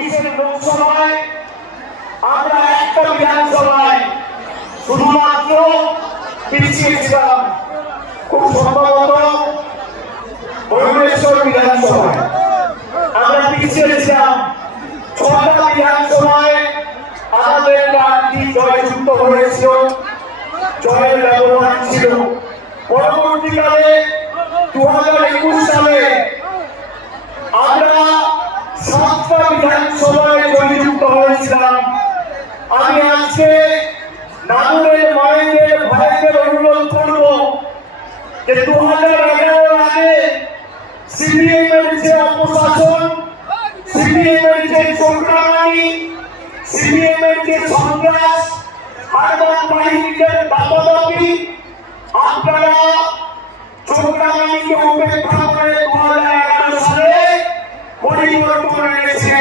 20 লোকসভায় আমরা একটা বিধানসভায় শুধুমাত্র পিছিয়েছিলাম, খুব সম্ভবত ভুবনেশ্বর বিধানসভায় আমরা পিছিয়েছিলাম। 6টা বিধানসভায় আমাদের প্রার্থী জয়যুক্ত হয়েছিল, জয়ের ব্যবধান ছিল। পরবর্তীকালে 2021 সালে আমরা 7টা বিধানসভায় জয়যুক্ত হয়েছিলাম। আমি আজকে নানুরের মায়েদের ভাইদের অনুরোধ করব যে 2011 আগে সিপিএম এর যে অপশাসন, সিপিএম এর যে চোখরাঙানি, সিপিএম এর যে সন্ত্রাস, হারবান বাহিনীদের দাপাদাপি, আপনারা চোখরাঙানিকে উপেক্ষা করে 2011 সালে পরিবর্তন এনেছে।